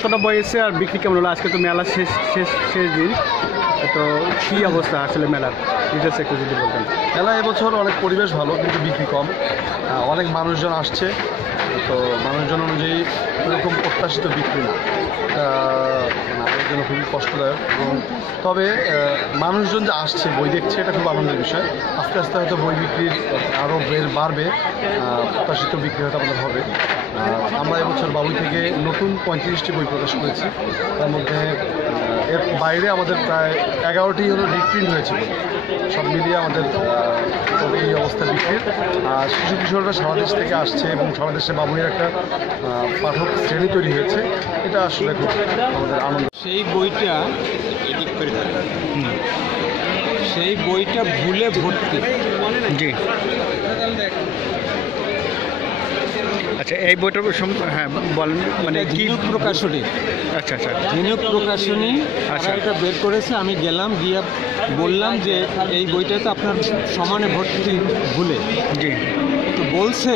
কতটা বই এসে আর বিক্রি কেমন হলো? আজকে তো মেলা শেষ দিন, তো কী অবস্থা আসলে মেলার ডিটেলস একটু যদি বলতেন। মেলা এবছর অনেক পরিবেশ ভালো, কিন্তু বিক্রি কম। অনেক মানুষজন আসছে, তো মানুষজন অনুযায়ী এরকম প্রত্যাশিত বিক্রি না, আমাদের জন্য খুবই কষ্টদায়ক। এবং তবে মানুষজন যে আসছে বই দেখছে, এটা খুব আনন্দের বিষয়। আস্তে আস্তে হয়তো বই বিক্রির আরও বাড়বে, প্রত্যাশিত বিক্রি হয়তো আমাদের হবে। আমরা এবছর বাবুই থেকে নতুন 35টি বই প্রকাশ করেছি। তার মধ্যে এর বাইরে আমাদের প্রায় 11টি হলো রিপ্রিন্ট হয়েছিল। সব মিলিয়ে আমাদের এই অবস্থা বিক্রির। আর শিশু কিশোররা সারা দেশ থেকে আসছে এবং সারা দেশে বাবুইয়ের একটা পাঠক শ্রেণী তৈরি হয়েছে। এটা আসলে খুব আমাদের আনন্দ। সেই বইটা এডিট করে থাকে, সেই বইটা ভুলে ভর্তি। জি, আচ্ছা, এই বইটার হ্যাঁ বলেন, মানে ঝিনুক প্রকাশনী। আচ্ছা আচ্ছা, ঝিনুক প্রকাশনী আচ্ছা, এটা বের করেছে। আমি গেলাম, গিয়ে বললাম যে এই বইটা তো আপনার সমানে ভর্তি ভুলে। জি, তো বলছে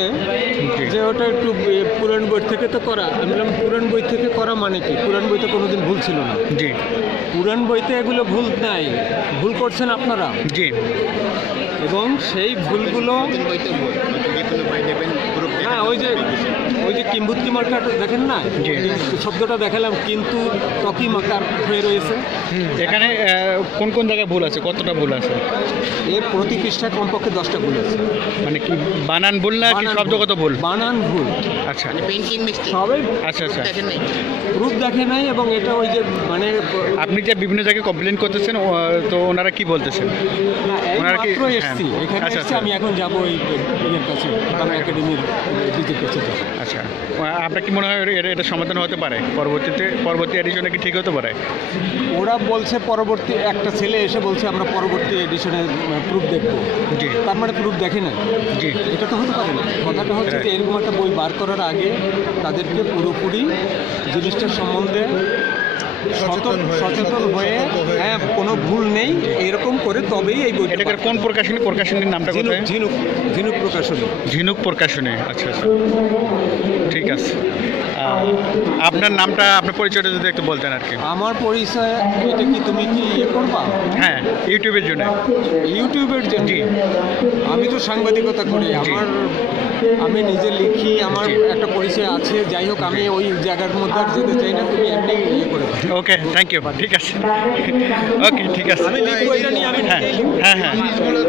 যে ওটা একটু পুরান বই থেকে তো করা। আমি বললাম পুরান বই থেকে করা মানে কি? পুরান বইতে কোনোদিন ভুল ছিল না। জি, পুরান বইতে এগুলো ভুল নাই, ভুল করছেন আপনারা। জি, এবং সেই ভুলগুলো হ্যাঁ, ওই যে কিম্বুত্তি মার্কার দেখেন না, শব্দটা দেখালাম, কিন্তু তকি মার্কার হয়ে রয়েছে। এখানে কোন কোন জায়গায় ভুল আছে, কতটা ভুল আছে? এর প্রতি পৃষ্ঠায় কমপক্ষে 10টা ভুল আছে। মানে কি বানান ভুল না কি শব্দগত ভুল? বানান ভুল। আচ্ছা, সবাই আচ্ছা আচ্ছা, প্রুফ দেখে নাই। এবং এটা ওই যে মানে আপনি যে বিভিন্ন জায়গায় কমপ্লেন করতেছেন, তো ওনারা কি বলতেছেন? ওনারা কি এসছি এখানে আচ্ছা এসছি, আমি এখন যাবো ওই ইয়ের কাছে, বাংলা একাডেমির ডিজির কাছে। আচ্ছা, আপনার কি মনে হয় এটা সমাধান হতে পারে পরবর্তী এডিশনে কি ঠিক হতে পারে? ওরা বলছে পরবর্তী, একটা ছেলে এসে বলছে আমরা পরবর্তী এডিশনে প্রুফ দেখবো। জি, তার মানে প্রুফ দেখে না। জি, এটা তো হতে পারে না। কথাটা হচ্ছে যে এরকম একটা বই বার করার আগে তাদেরকে পুরোপুরি জিনিসটার সম্বন্ধে সচেতন হয়ে, হ্যাঁ কোনো ভুল নেই এরকম করে তবেই এই বই। এটাকে কোন প্রকাশনীর নামটা কোথায়? ঝিনুক প্রকাশনী। ঝিনুক প্রকাশনী, আচ্ছা আচ্ছা, ঠিক আছে। আপনার নামটা, আপনার পরিচয়টা যদি একটু বলতেন আর কি। আমার পরিচয়, এটা কি তুমি কি ইয়ে করবা? হ্যাঁ, ইউটিউবের জন্য। ইউটিউবের জন্য? আমি তো সাংবাদিকতা করি, আমি নিজে লিখি, আমার একটা পরিচয় আছে। যাই হোক, আমি ওই জায়গার মধ্যে আর যেতে চাই না, তুমি এমনি ইয়ে করে। ওকে, থ্যাংক ইউ, ঠিক আছে, ওকে ঠিক আছে। আমি লিখবো এটা নিয়ে, আমি হ্যাঁ হ্যাঁ হ্যাঁ,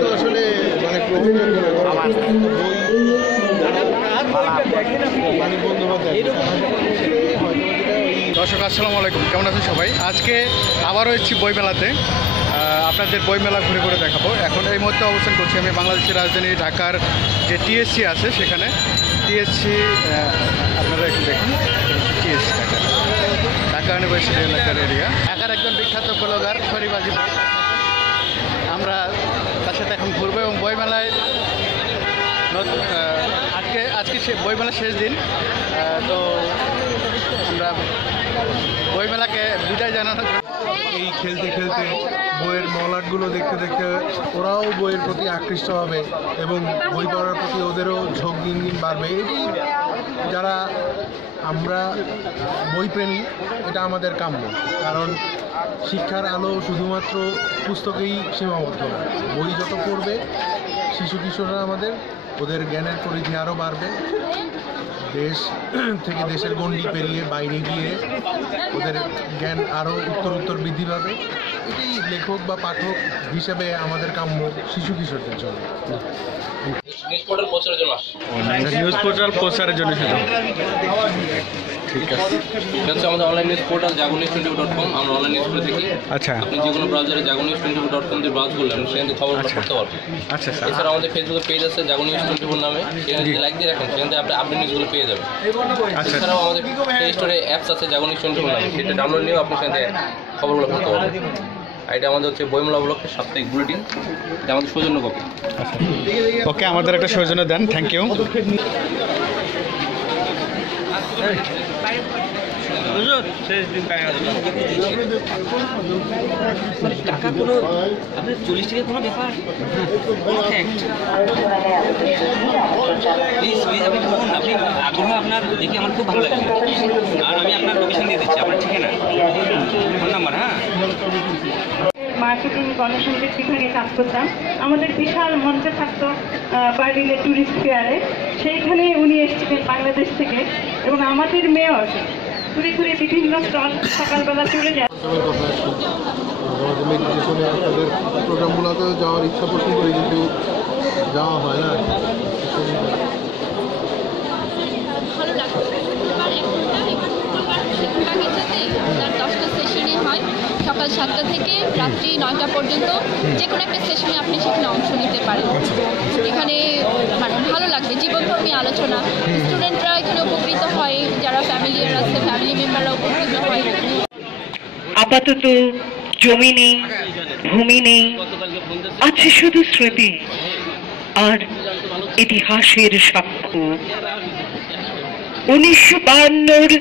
তো আসলে মানে দর্শক আসসালামু আলাইকুম, কেমন আছেন সবাই? আজকে আবারও এসেছি বইমেলাতে, আপনাদের বইমেলা ঘুরে ঘুরে দেখাবো। এখন এই মুহূর্তে অবস্থান করছি আমি বাংলাদেশের রাজধানী ঢাকার যে টিএসসি আছে সেখানে। টিএসসি আপনারা একটু দেখুন, টিএসসি ঢাকা ইউনিভার্সিটি এলাকার এরিয়া। ঢাকার একজন বিখ্যাত ব্লগার শরীফ। আমরা তার সাথে এখন ঘুরবো এবং বইমেলায় আজকে বইমেলার শেষ দিন, তো আমরা বইমেলাকে বিদায় জানানোর এই খেলতে খেলতে বইয়ের মলাটগুলো দেখতে দেখতে ওরাও বইয়ের প্রতি আকৃষ্ট হবে এবং বই পড়ার প্রতি ওদেরও ঝোঁক দিন দিন বাড়বে। এটি যারা আমরা বইপ্রেমী, এটা আমাদের কাম্য। কারণ শিক্ষার আলো শুধুমাত্র পুস্তকেই সীমাবদ্ধ না। বই যত পড়বে শিশু কিশোররা আমাদের, ওদের জ্ঞানের পরিধি আরও বাড়বে। দেশ থেকে দেশের গণ্ডি পেরিয়ে বাইরে গিয়ে ওদের জ্ঞান আরও উত্তর বৃদ্ধি পাবে। এটি লেখক বা পাঠক হিসেবে আমাদের কাম্য শিশু কিশোরদের জন্য। নিউজ পোর্টাল প্রচারের জন্য আসছে। নিউজ পোর্টাল প্রচারের জন্য শুধু, ঠিক আছে। এটা হচ্ছে আমাদের অনলাইন নিউজ পোর্টাল jagonews24.com। আমরা অনলাইন নিউজ করে থাকি। আচ্ছা, আপনি যে কোনো ব্রাউজারে jagonews24.com দিয়ে ব্রাউজ করলে আপনি সেখান থেকে খবর পড়তে পারবেন। আচ্ছা স্যার। এছাড়া আমাদের ফেসবুকে পেজ আছে jagonews24 নামে, সেখানে যদি লাইক দিয়ে রাখেন সেখান থেকে আপনি আপডেট নিউজগুলো পেয়ে যাবেন। আচ্ছা, এছাড়াও আমাদের প্লে স্টোরে অ্যাপস আছে jagonews24 নামে, সেটা ডাউনলোড নিয়েও আপনি সেখান থেকে খবরগুলো পড়তে পারবেন। এটা আমাদের হচ্ছে বইমেলা ব্লকের সাপ্তাহিক বুলেটিন, এটা আমাদের সৌজন্য কপি। আচ্ছা, ওকে, আমাদের একটা সৌজন্য দেন, থ্যাংক ইউ। টাকা কোনো আপনার 40 টাকা কোনো ব্যাপার প্লিজ প্লিজ আপনি বলুন, আপনি আগ্রহ আপনার দেখে আমার খুব ভালো লাগে। আর আমি আপনার লোকেশন দিয়ে দিচ্ছি, আপনার ঠিকানা, ফোন নাম্বার। হ্যাঁ, মার্কেটিং গণসংযোগ বিভাগে কাজ করতাম। আমাদের বিশাল মঞ্চে থাকতো বার্লিনে ট্যুরিস্ট ফেয়ারে, সেইখানে উনি এসেছিলেন বাংলাদেশ থেকে এবং আমাদের মেয়র ঘুরে ঘুরে বিভিন্ন স্টল সকালবেলা চলে যায়। মেডিটেশনে তাদের প্রোগ্রামগুলোতে যাওয়ার ইচ্ছা পোষণ করি, কিন্তু যাওয়া হয় না। ভালো লাগছে। শুক্রবার 1 ঘন্টা, এবার শুক্রবার বাগিচাতে তার 10টা সেশনে হয়, সকাল 7টা থেকে রাত্রি 9টা পর্যন্ত। যে কোনো একটা সেশনে আপনি সেখানে অংশ নিতে পারেন। এখানে মানে ভালো লাগবে, জীবনধর্মী আলোচনা। স্টুডেন্টরা এখানে উপকৃত হয়, যারা ফ্যামিলিয়ার আছে ফ্যামিলি মেম্বাররা উপকৃত হয়। আপাতত জমি নেই, ভূমি নেই, আছে শুধু স্মৃতি আর ইতিহাসের সাক্ষ্য। 1952-র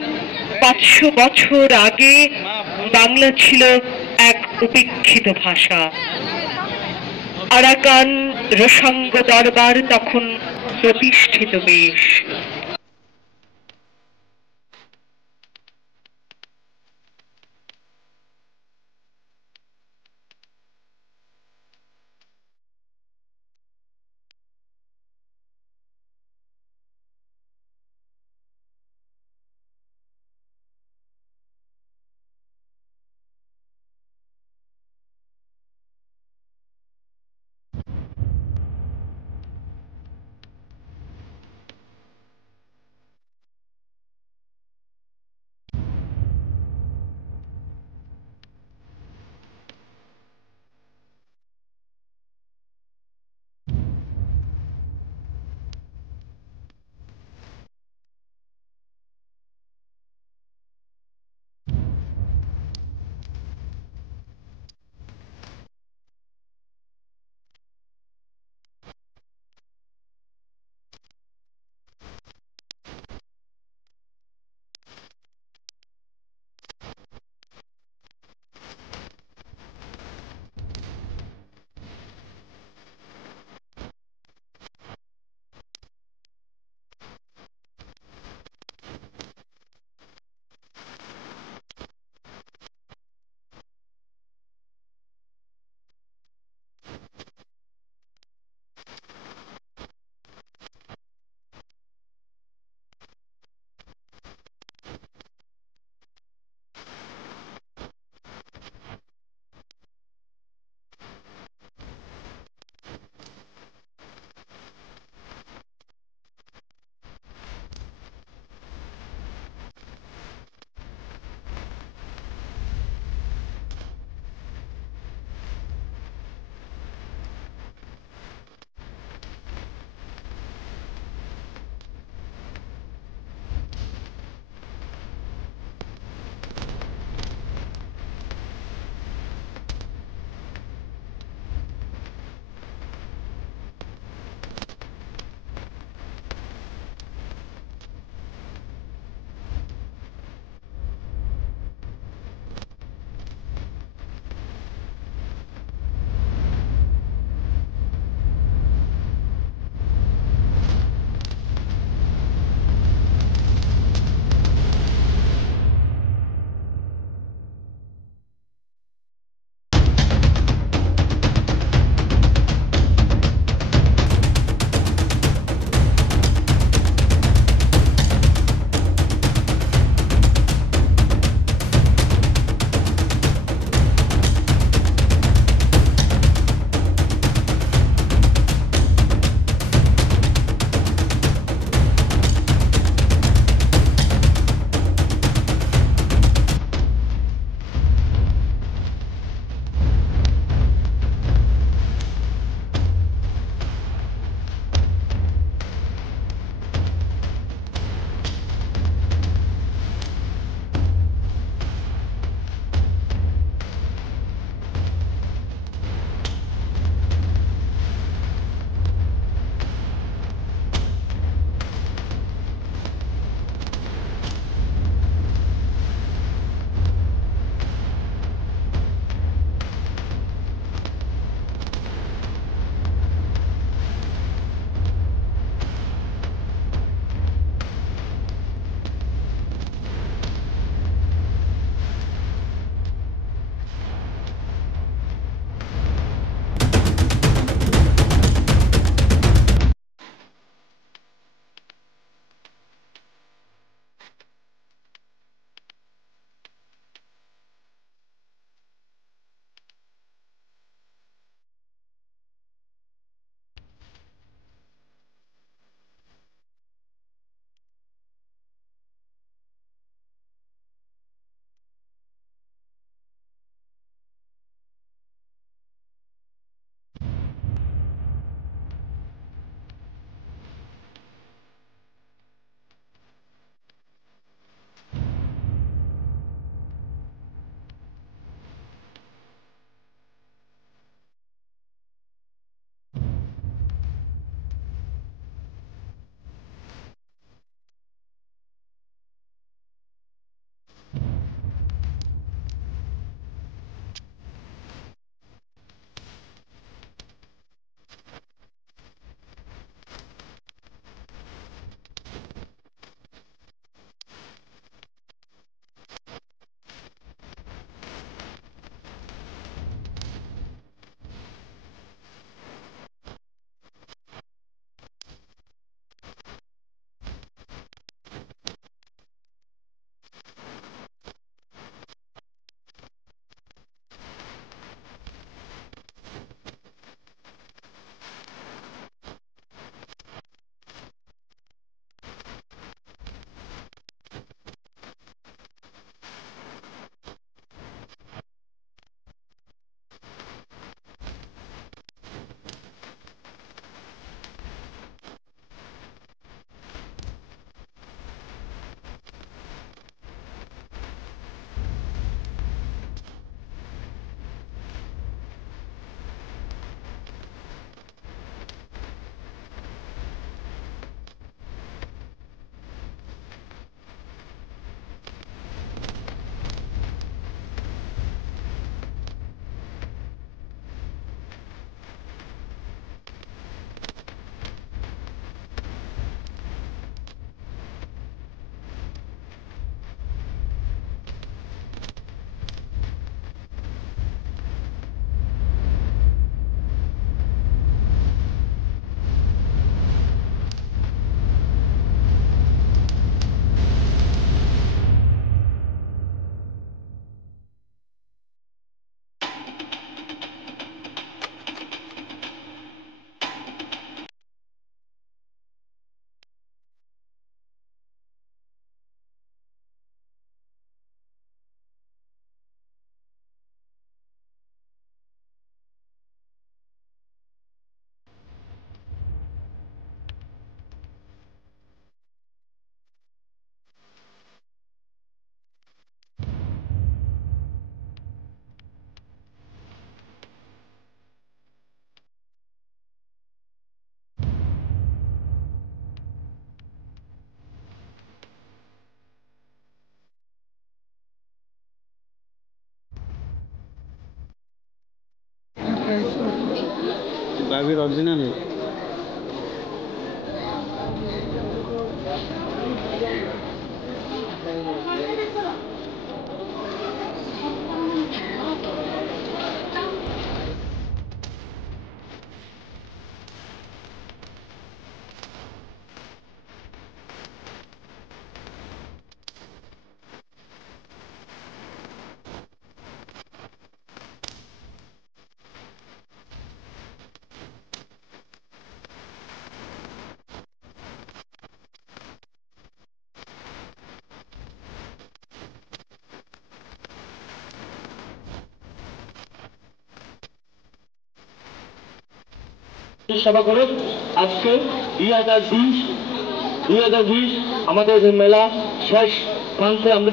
500 বছর আগে বাংলা ছিল এক উপেক্ষিত ভাষা। আরাকান রোসাঙ্গ দরবার তখন প্রতিষ্ঠিত বেশ। গাভীর অরিজিনাল। সেবা করুন। আজকে 2020 আমাদের মেলা শেষ প্রান্তে আমরা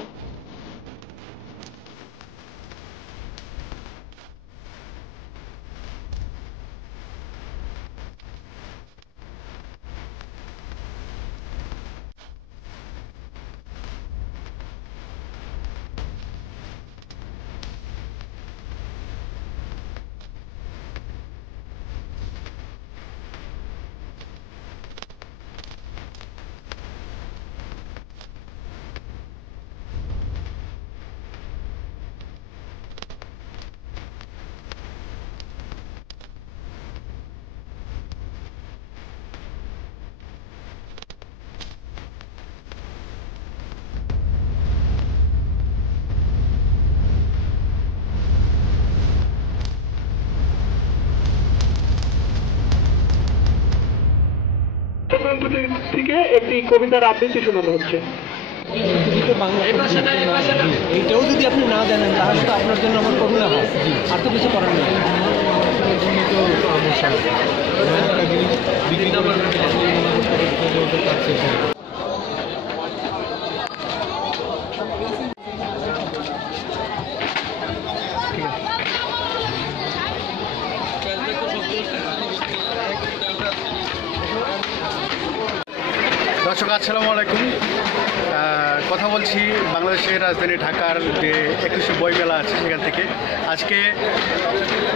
থেকে একটি কবিতার আবৃত্তি শোনানো হচ্ছে। এইটাও যদি আপনি না জানেন তাহলে তো আপনার জন্য আমার করুণা হয়, আর তো কিছু করার নেই। দর্শক আসসালামু আলাইকুম। কথা বলছি বাংলাদেশের রাজধানী ঢাকার যে 21শে বইমেলা আছে সেখান থেকে। আজকে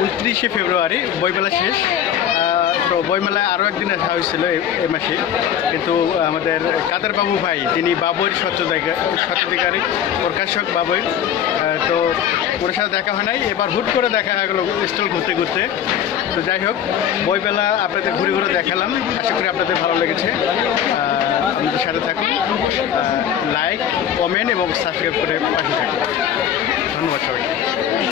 29শে ফেব্রুয়ারি বইমেলা শেষ। তো বইমেলায় আরও একদিন আসা হয়েছিল এই মাসে, কিন্তু আমাদের কাদের বাবু ভাই, যিনি বাবুর স্বত্বাধিকারী প্রকাশক বাবুই, তো ওর সাথে দেখা হয় নাই। এবার হুট করে দেখা হয়ে গেলো স্টল ঘুরতে ঘুরতে। তো যাই হোক, বইমেলা আপনাদের ঘুরে ঘুরে দেখালাম। আশা করি আপনাদের ভালো লেগেছে। আমাদের সাথে থাকুন, লাইক, কমেন্ট এবং সাবস্ক্রাইব করে পাশে থাকুন। ধন্যবাদ সবাই।